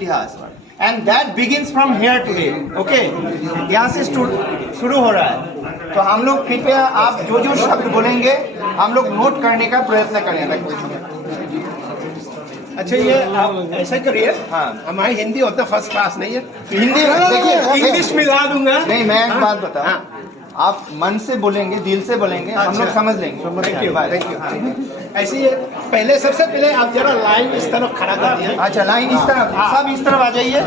इतिहास, and that begins from here to here. Okay, यहाँ से शुरू हो रहा है. तो हम लोग कृपया आप जो जो शब्द बोलेंगे हम लोग नोट करने का प्रयत्न करेंगे. अच्छा, ये आप ऐसा करिए. हाँ, हमारी हिंदी उतना फर्स्ट क्लास नहीं है. हिंदी देखिए, इंग्लिश मिला दूंगा. नहीं, मैं एक बात बताऊं. आप मन से बोलेंगे, दिल से बोलेंगे, हम लोग समझ लेंगे. Thank you. ऐसे ही पहले, सबसे पहले आप जरा लाइन इस तरफ खड़ा कर दिए. अच्छा, लाइन इस तरफ, सब इस तरफ आ जाइए.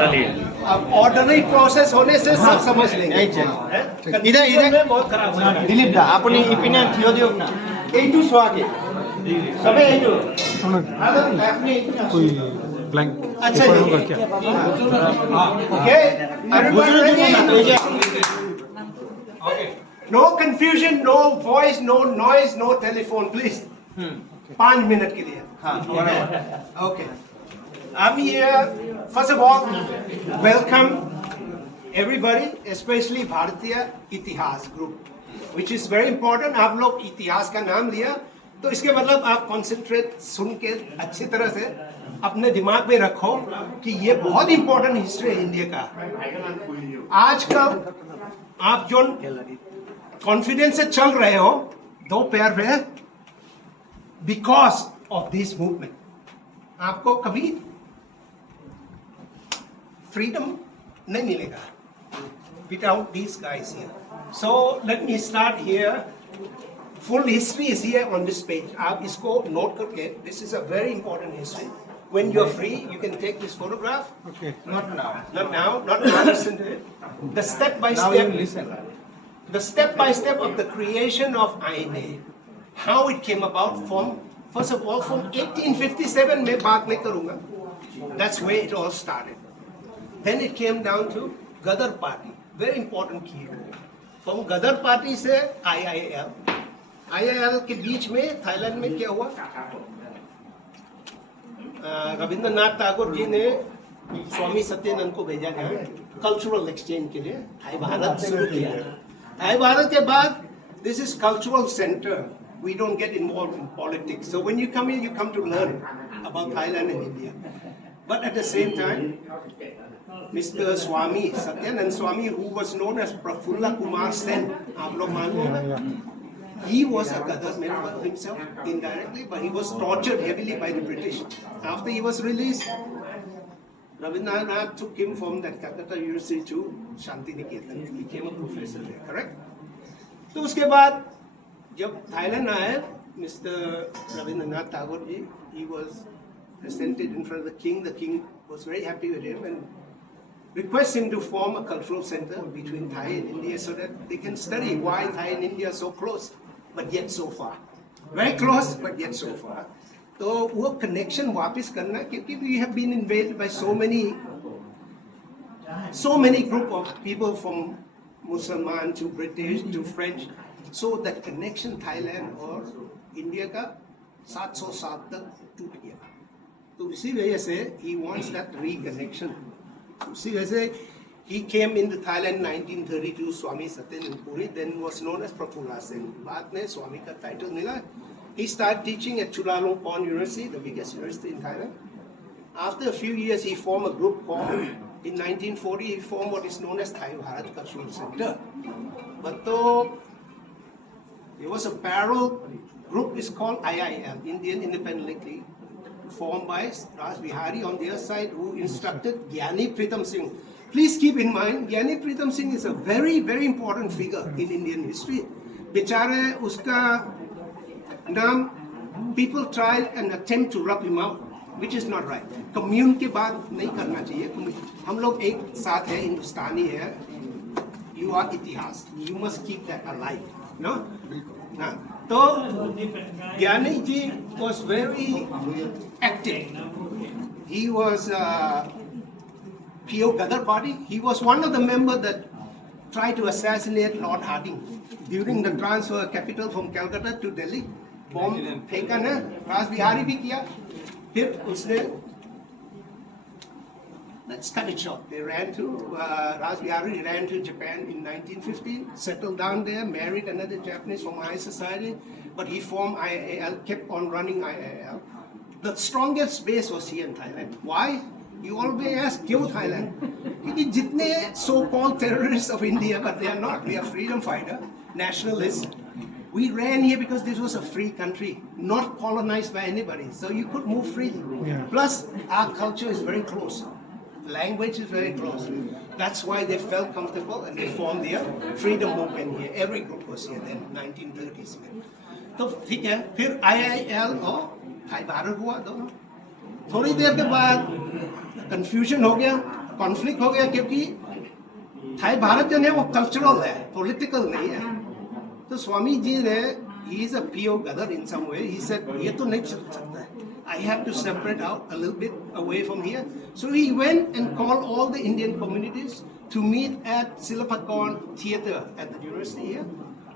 अब ऑर्डनरी प्रोसेस होने से सब समझ लेंगे. इधर बहुत खराब हो. दिलीप दा, अपनी ओपिनियन थियो दियो ना. এইটু সোয়াকে সবে এইটু আপনি कोई ब्लैंक अच्छा पेपर होगा क्या? Okay, everybody. No confusion, no voice, no noise, no telephone, please. 5 minute के लिए. हाँ, Okay. I'm here. First of all, welcome everybody, especially भारतीय इतिहास group, which is very important. आप लोग इतिहास का नाम लिया तो इसके मतलब आप कॉन्सेंट्रेट सुन के अच्छी तरह से अपने दिमाग में रखो कि ये बहुत इंपॉर्टेंट हिस्ट्री है इंडिया का. आजकल आप जो कॉन्फिडेंस से चल रहे हो दो पैर पे, बिकॉज ऑफ दिस मूवमेंट आपको कभी फ्रीडम नहीं मिलेगा without these guys here. So let me start here. Full history is here on this page. आप इसको note करके, this is a very important history. When you're free, you can take this photograph. Okay. not now. Not now, not now. Listen to it. The step by Now you step. listen. The step by step of the creation of INA. How it came about from, first of all, from 1857. मैं बात नहीं करूँगा. That's where it all started. Then it came down to Gadar Party. Very important key. From Gadar Party से IIL. IIL के बीच में Thailand में क्या हुआ? रविंद्रनाथ टैगोर जी ने स्वामी सत्यानंद को भेजा गया कल्चरल एक्सचेंज के लिए. थाई भारत शुरू किया. थाई भारत के बाद this is cultural center. We don't get involved in politics. So when you come here, you come to learn about Thailand and India. But at the same time, Mr. Swami, Satyanand Swami, who was known as Prafulla Kumar Sen, आप लोग मालूम है? He was a Gadar member himself indirectly, but he was tortured heavily by the British. After he was released, Rabindranath took him from that Calcutta University to Shantiniketan. He became a professor there, correct? तो उसके बाद जब Thailand आए, Mr. Rabindranath Tagore ji, he was presented in front of the king. The king was very happy with him and request him to form a cultural center between Thai and India so that they can study why Thai and India are so close, but yet so far. Very close, but yet so far. तो वो connection वापस करना, क्योंकि we have been invaded by so many group of people from Musliman to British to French. So that connection Thailand और India का 707 तक टूट गया. तो इसी वजह से he wants that reconnection. See, he came into Thailand in 1932, Swami Satyanand Puri, then was known as Prafulla Sen. बाद में स्वामी का title मिला. He started teaching at Chulalongkorn University, the biggest university in Thailand. After a few years, he formed a group called, in 1940, he formed what is known as Thai Bharat Cultural Center. But though there was a parallel group, is called IIL, Indian Independent League, formed by Raj Bihari on their side, who instructed Gyani Pritam Singh. Please keep in mind, Gyani Pritam Singh is a very, very important figure in Indian history. बेचारे उसका नाम, people tried an attempt to rub him out, which is not right. Commune के बाद नहीं करना चाहिए. हम लोग एक साथ हैं, हिंदुस्तानी है. You are इतिहास. You must keep that alive. No? हाँ. तो ज्ञानी जी was very active. He was PO Gadar Party. He was one of the members that tried to assassinate Lord Hardinge during the transfer of capital from Calcutta to Delhi. Bomb फेंका ना, राज बिहारी भी किया. फिर उसने, let's cut it short. They ran to Raj Bihari ran to Japan in 1915, settled down there, married another Japanese from high society, but he formed IIL, kept on running IIL. The strongest base was here in Thailand. Why? You always ask क्यों Thailand? क्योंकि जितने so-called terrorists of India, but they are not. We are freedom fighter, nationalists. We ran here because this was a free country, not colonized by anybody. So you could move freely. Yeah. Plus, our culture is very close. Language is very close. That's why they felt comfortable and they formed their freedom movement here. Every group was here then, 1930s में. तो ठीक है, फिर IIL और Thai Bharat हुआ दोनों. थोड़ी देर के बाद confusion हो गया, conflict हो गया क्योंकि थाई भारत जो है वो cultural है, political नहीं है. तो स्वामी जी ने, he is a pure Gadar in some way. He said, ये तो नहीं चल सकता है. I have to separate out a little bit away from here. So he went and called all the Indian communities to meet at Silapakon Theatre at the university here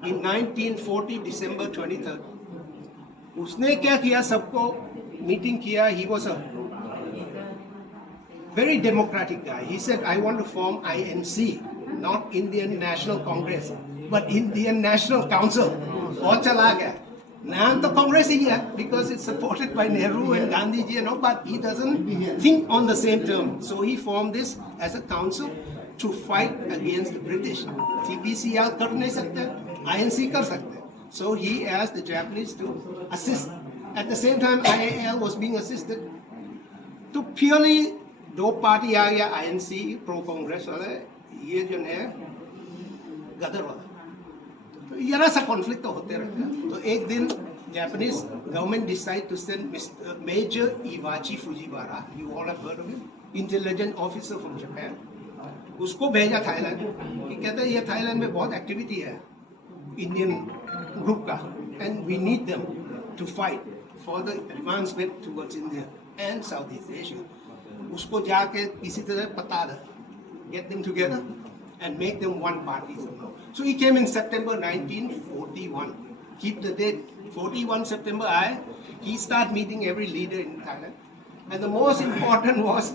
in 1940, December 23rd. उसने क्या किया, सबको meeting किया. He was a very democratic guy. He said, I want to form INC, not Indian National Congress, but Indian National Council. और चला गया. नाम तो कांग्रेस ही है because it's supported by Nehru and Gandhi ji and all, but he doesn't think on the same term. So he formed this as a council to fight against the British. TPCL कर नहीं सकते, INC कर सकते. So he asked the Japanese to assist. At the same time, IAL was being assisted. तो purely दो party आ गया, INC pro Congress वाले, ये जो है गदर वाला. जरा सा कॉन्फ्लिक्ट तो होते रहता है. तो एक दिन Japanese government decide to send major Iwaichi Fujiwara, you all have heard of him, intelligence officer from Japan. उसको भेजा थाईलैंड कि कहते हैं ये थाईलैंड में बहुत एक्टिविटी है इंडियन ग्रुप का and we need them to fight for the advancement towards India and south east Asia. उसको जाके किसी तरह पता दे, get them together and make them one party somehow. So he came in September 1941. Keep the date, 41 September. He started meeting every leader in Thailand. And the most important was,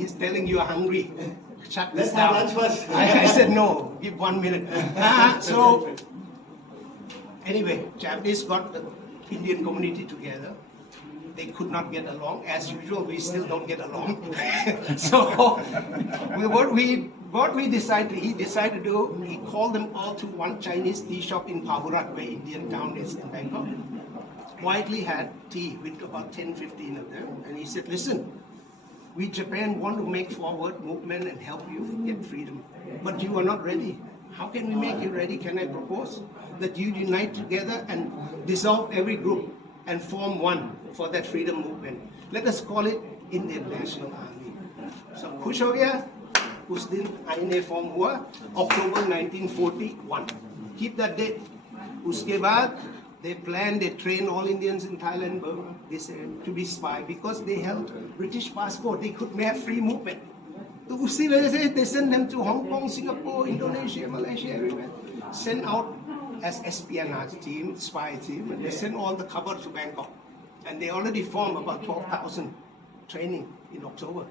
he's telling you are hungry. Shut this down. Let's have lunch first. I said no, give 1 minute. So anyway, Japanese got the Indian community together. They could not get along. As usual, we still don't get along. So what we decided, he decided to do, he called them all to one Chinese tea shop in Paburat, where Indian town is in Bangkok. Quietly had tea with about 10-15 of them. And he said, listen, we Japan want to make forward movement and help you get freedom. But you are not ready. How can we make you ready? Can I propose that you unite together and dissolve every group and form one for that freedom movement? Let us call it Indian National Army. So खुश हो गया. उस दिन आईने form हुआ October 1941. Keep that date. उसके बाद they planned, they trained all Indians in Thailand, Burma, they said, to be spy because they held British passport. They could have free movement. तो उसी वजह से they sent them to Hong Kong, Singapore, Indonesia, Malaysia, everywhere. Sent out as espionage team, spy team, and they sent all the cover to Bangkok. And they already formed about 12,000 training in October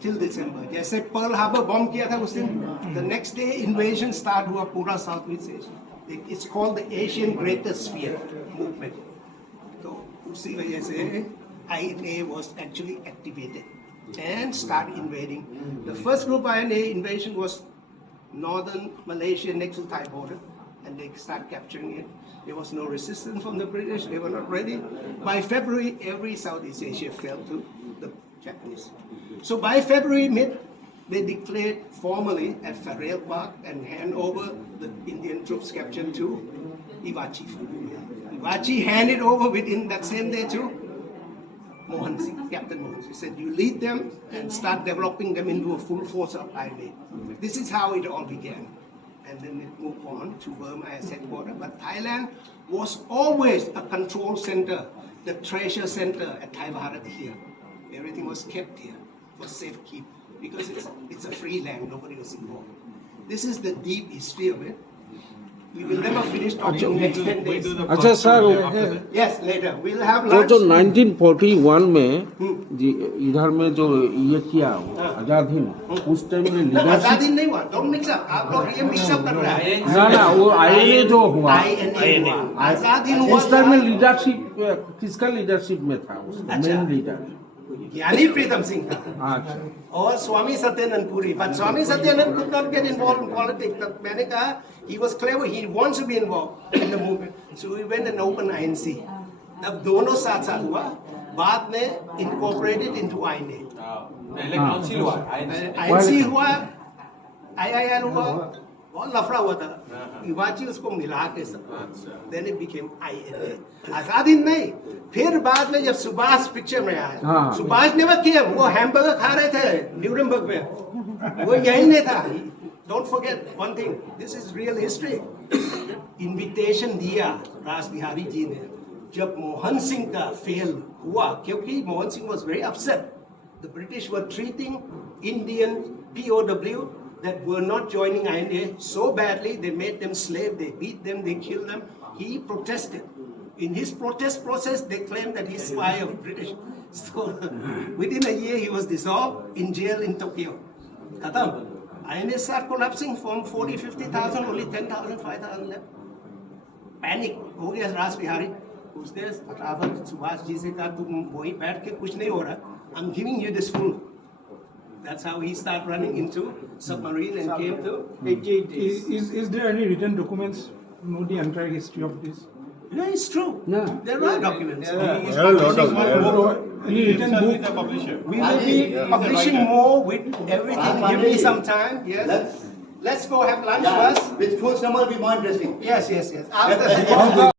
till December. जैसे Pearl Harbor bomb किया था उस दिन, the next day invasion start हुआ पूरा Southeast Asia. It's called the Asian Greater Sphere movement. तो उसी वजह से INA was actually activated and started invading. The first group INA invasion was northern Malaysia next to Thai border. And they start capturing it. There was no resistance from the British. They were not ready. By February, every Southeast Asia fell to the Japanese. So by February mid, they declared formally at Farrell Park and hand over the Indian troops captured to Iwachi. Iwachi handed over within that same day to Mohan Singh, Captain Mohan Singh. He said, you lead them and start developing them into a full force of INA. This is how it all began. And then it moved on to Burma as headquarter. But Thailand was always a control center, the treasure center at Thai Bharat here. Everything was kept here for safekeep because it's a free land, nobody was involved. This is the deep history of it. We will never finish talking next 10 days. अच्छा sir, Yes, later. We'll have वो lunch. जो 1941 में इधर में जो ये किया आजाद हिंद, उस टाइम में लीडरशिप आजादी नहीं हुआ. Don't mix up. आप लोग ये mix up कर रहे हैं. ना वो आईएनए जो हुआ, INA हुआ. आजादी हुआ. उस टाइम में लीडरशिप किसका लीडरशिप में था? मेन लीडर ज्ञानी प्रीतम सिंह था अच्छा और स्वामी Satyanand Puri, but Swami Satyanand could not get involved in politics. तब मैंने कहा he was clever, he wants to be involved in the movement, so we went and opened INC. तब दोनों साथ साथ हुआ, बाद में incorporated into INA. पहले काउंसिल हुआ INC हुआ, IIL हुआ, बहुत लफड़ा हुआ था. इवाची उसको मिला के सब, then it became INA. Azad Hind नहीं, फिर बाद में जब सुभाष पिक्चर में आया, हाँ. सुभाष नेवर केम, वो हैमबर्गर खा रहे थे न्यूरमबर्ग में, वो यही नहीं था. Don't forget one thing, this is real history. Invitation दिया रास बिहारी जी ने, जब मोहन सिंह का फेल हुआ, क्योंकि Mohan Singh was very upset. The British were treating Indian POW that were not joining INA so badly, they made them slave, they beat them, they killed them. He protested. In his protest process, they claimed that he's spy of British. So within a year, he was dissolved in jail in Tokyo. Khatam. INA started collapsing from 40, 50,000, only 10,000, 5,000 left. Panic. हो गया रास बिहारी. उसने रावत सुभाष जी से कहा तुम वहीं बैठ के कुछ नहीं हो रहा. I'm giving you this food. That's how he started running into submarine and came to. Is there any written documents know the entire history of this? No, it's true. Yeah. There are documents. There are a lot of Any written book? We will be publishing more with everything. Give me some time. Yes. Let's go have lunch first. With full summer, we more interesting. Yes. After